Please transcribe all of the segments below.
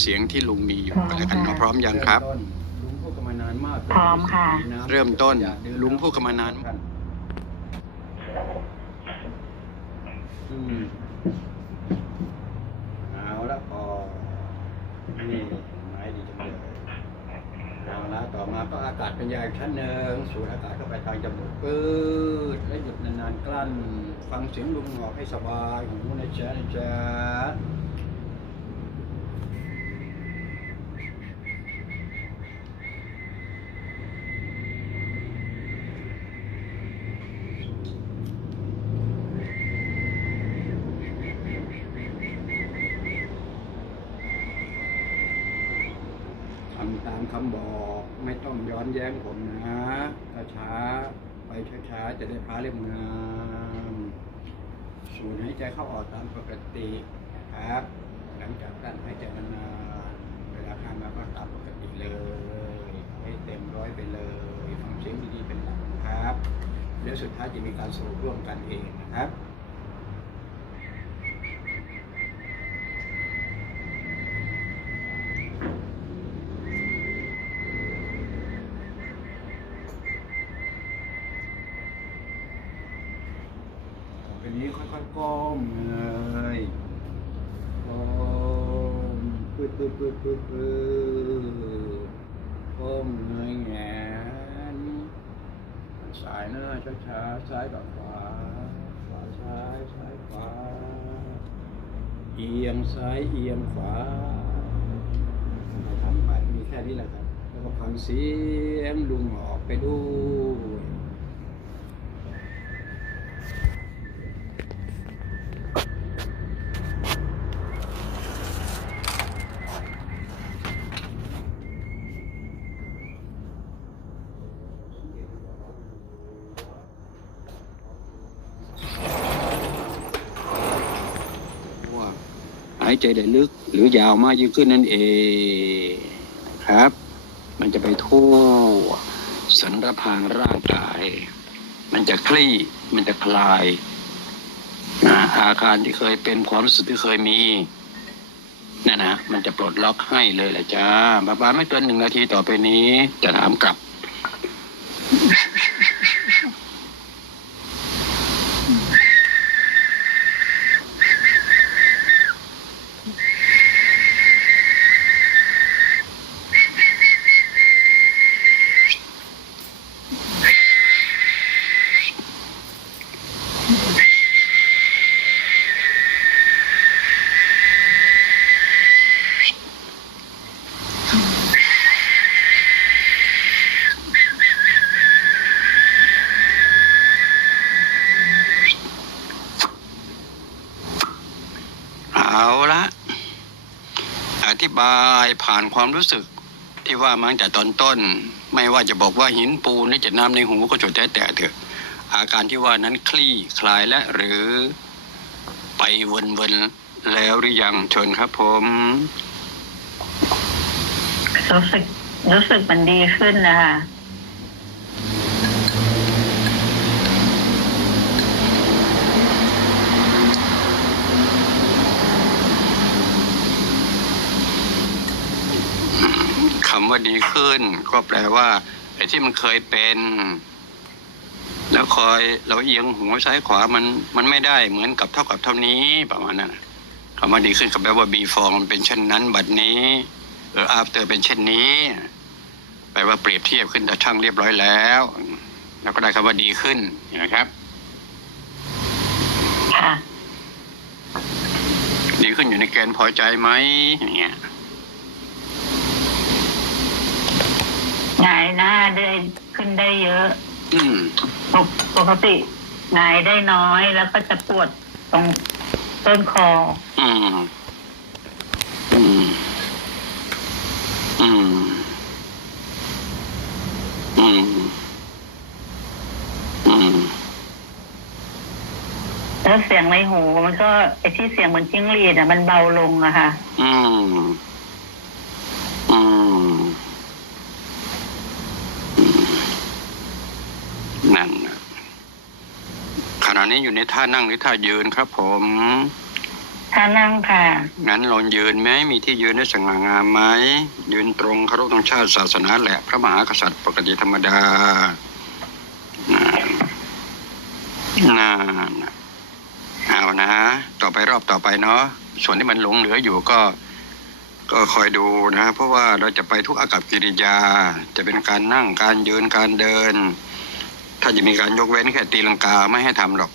เสียงที่ลุงมีอยู่กันแล้วกันเนาะพร้อมยังครับเมต้นลุงพูดกันมานานมากพร้อมค่ะ เริ่มต้นลุงพูดกันมานานอืมเอาละพอนี่ไม้ดีจังเลยเอาละต่อมาก็อากาศเป็นยาอีกชั้นหนึ่งสูดอากาศเข้าไปทางจมูกปืดและหยุดนานๆกลั้น ฟังเสียงลุงออกให้สบายหูนะจ๊ะนะจ๊ะ คำบอกไม่ต้องย้อนแย้งผมนะถ้าช้าไปช้าๆจะได้พาเล่มงามสูดหายใจเข้าออกตามปกตินะครับ หลังจากการหายใจนานๆเวลาข้ามมาก็ตามปกติเลย ให้เต็มร้อยไปเลยฟังเสียงดีๆเป็นหลักนะครับ แล้วสุดท้ายจะมีการสรุปร่วมกันเองนะครับ นี้ค่อยๆก้มเลยก้มปืดปืดปืดปืดปืดก้มเงยแงนสายหน้าช้าๆซ้ายกับขวาขวาซ้ายซ้ายขวาเอียงซ้ายเอียงขวาทำไปมีแค่นี้แหละครับแล้วก็ฟังเสียงลุงออกไปด้วยายใจได้ลึก หรือยาวมากยิ่งขึ้นนั่นเองครับ มันจะไปทั่วสันรพางร่างกาย มันจะคลี่ มันจะคลายนะอาการที่เคยเป็นความรู้สึกที่เคยมีนั่นนะมันจะปลดล็อกให้เลยแหละจ้าบาบาไม่เกินหนึ่งนาทีต่อไปนี้จะถามกลับ เอาละอธิ บายผ่านความรู้สึกที่ว่ามาตั้งแต่ตอนต้น ไม่ว่าจะบอกว่าหินปูนหรือจะน้ำในหูก็จุดแท้แต่เถอะ อาการที่ว่านั้นคลี่คลายและหรือไปวนๆแล้วหรือยังเชิญครับผมรู้สึกรู้สึกมันดีขึ้นนะคะ คำว่าดีขึ้น ก็แปลว่าไอ้ที่มันเคยเป็น แล้วคอยเราเอียงหัวซ้ายขวามันมันไม่ได้เหมือนกับเท่ากับเท่านี้ประมาณนั้นน่ะคำว่าดีขึ้นก็แปลว่า before มันเป็นเช่นนั้น บัดนี้หรือ after เป็นเช่นนี้แปลว่าเปรียบเทียบขึ้นแต่ช่างเรียบร้อยแล้วแล้วก็ได้คำว่าดีขึ้นนะครับค่ะดีขึ้นอยู่ในเกณฑ์พอใจไหมอย่างเงี้ย หงายหน้าได้ขึ้นได้เยอะ อืมปกปกติหงายได้น้อยแล้วก็จะปวดตรงต้นคอ อืม อืม อืม อืม อืม แล้วเสียงในหูมันก็ไอที่เสียงเหมือนจิ้งหรีดอะมันเบาลงอะค่ะ อืม อืม นั่นน่ะข ณะนี้อยู่ในท่านั่งหรือท่ายืนครับผมถ้านั่งค่ะ งั้นเรายืนไหมมีที่ยืนได้สง่างามไหมยืนตรงเคารพธงชาติศาสนาแหละ พระมหากษัตริย์ปกติธรรมดาน่าน่าเอานะ ต่อไปรอบต่อไปเนาะส่วนที่มันหลงเหลืออยู่ก็ ก็คอยดูนะ เพราะว่าเราจะไปทุกอากับกิริยา จะเป็นการนั่งการยืนการเดิน ถ้าจะมีการยกเว้นแค่ตีลังกาไม่ให้ทำหรอก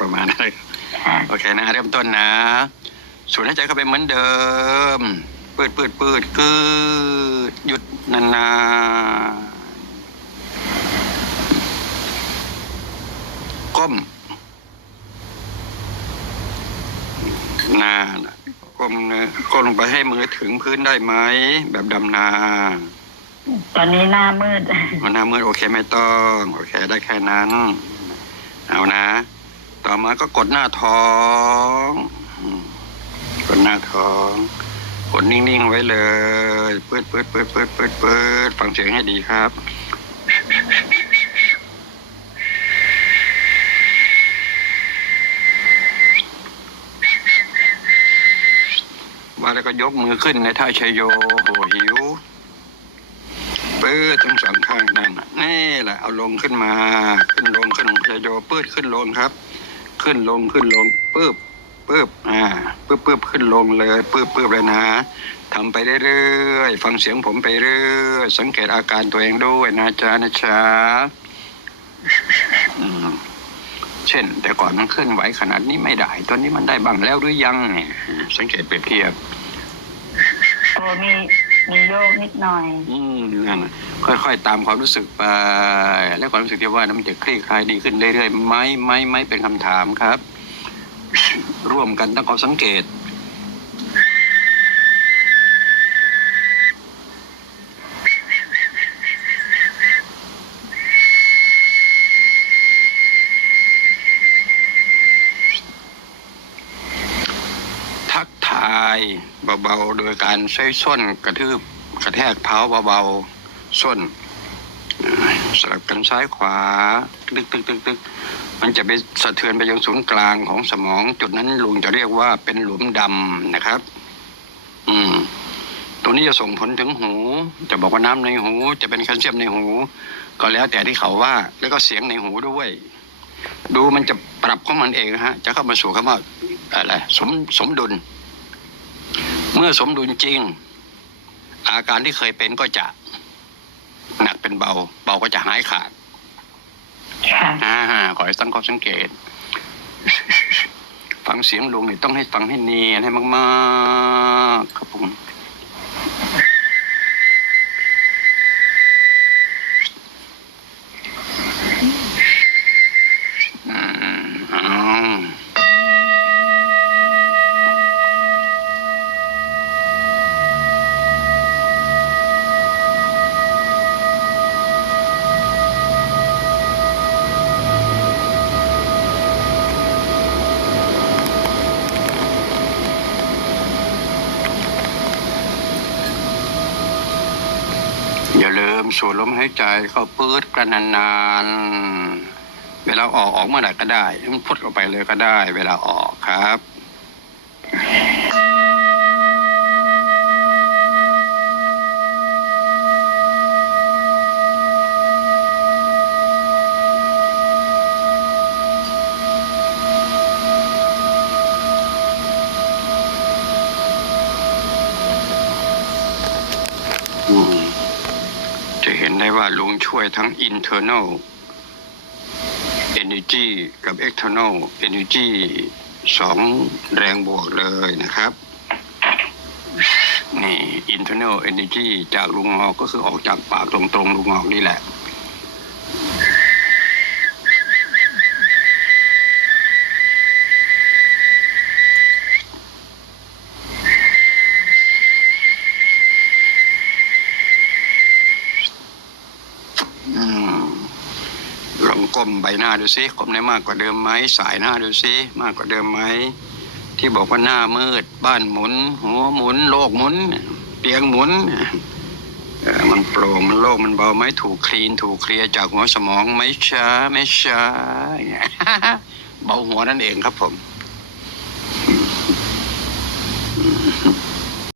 ประมาณนั้นค่ะโอเคนะ เริ่มต้นนะ สูดหายใจเข้าไปเหมือนเดิมปืดปืดปืดกืดหยุดนานๆก้มหน้าน่ะก้มเนื้อก้มลงไปให้มือถึงพื้นได้ไหม แบบดำนา ตอนนี้หน้ามืดมันหน้ามืดโอเคไม่ต้องโอเค ได้แค่นั้น เอานะ ต่อมาก็กดหน้าท้องกดหน้าท้องกดนิ่งๆไว้เลยเปิดเปิดเปิดเปิดเปิดเปิดฟังเสียงให้ดีครับว่าแล้วก็ยกมือขึ้นในท่าชัยโยโหหิว ปื้ดทั้งสองข้างนั่นนี่แหละเอาลงขึ้นมา ขึ้นลงขึ้นลงพยโยปื้ดขึ้นลงครับ ขึ้นลงขึ้นลงปื๊บปื๊บอ่าปื๊บปื๊บขึ้นลงเลยปื๊บปื๊บเลยนะทำไปเรื่อยๆฟังเสียงผมไปเรื่อยสังเกตอาการตัวเองด้วยนะจ๊ะนะจ๊ะเช่น แต่ก่อนมันเคลื่อนไหวขนาดนี้ไม่ได้ ตอนนี้มันได้บ้างแล้วหรือยังเนี่ยสังเกตเปรียบเทียบโอ้มี มีโยกนิดหน่อย อืมนั่นน่ะค่อยๆ ตามความรู้สึกไป แล้วความรู้สึกที่ว่านั้นมันจะคลี่คลายดีขึ้นเรื่อยๆไหมไหมไหมเป็นคำถามครับ ร่วมกันตั้งความสังเกต ทักทาย เบาๆ โดยการใช้ส้นกระทืบกระแทกเท้าเบาๆส้นสลับกันซ้ายขวาตึกตึกตึกตึกมันจะไปสะเทือนไปยังศูนย์กลางของสมอง จุดนั้นลุงจะเรียกว่าเป็นหลุมดำนะครับ อืมตรงนี้จะส่งผลถึงหู จะบอกว่าน้ำในหู จะเป็นแคลเซียมในหู ก็แล้วแต่ที่เขาว่า แล้วก็เสียงในหูด้วย ดูมันจะปรับของมันเองนะฮะ จะเข้ามาสู่คำว่าอะไรสมสมดุล เมื่อสมดุลจริง อาการที่เคยเป็นก็จะหนักเป็นเบา เบาก็จะหายขาดค่ะอ่าขอให้ตั้งข้อสังเกต ฟังเสียงลุงเนี่ยต้องให้ฟังให้เนียนให้มากๆ ครับผม มสูดลมหายใจเข้าปืดกันนานๆเวลาออกออกเมื่อไหร่ก็ได้มันพุดออกไปเลยก็ได้ เวลาออกครับ จะเห็นได้ว่าลุงช่วยทั้ง internal energy กับ external energy สองแรงบวกเลยนะครับ นี่ internal energy จากลุงงอกก็คือออกจากปากตรงๆลุงงอกนี่แหละ อืม ลองก้ มใบหน้าดูซิคมได้มากกว่าเดิมไหมสายหน้าดูซิมากกว่าเดิมไหมที่บอกว่าหน้ามืด บ้านหมุน หัวหมุน โลกหมุน เตียงหมุนมันโปร่งมันโล่งมันเบาไหมถูกคลีน ถูกเคลียร์จากหัวสมองไหม่ช้าไม่ช้าเบาหัวนั่นเองครับผม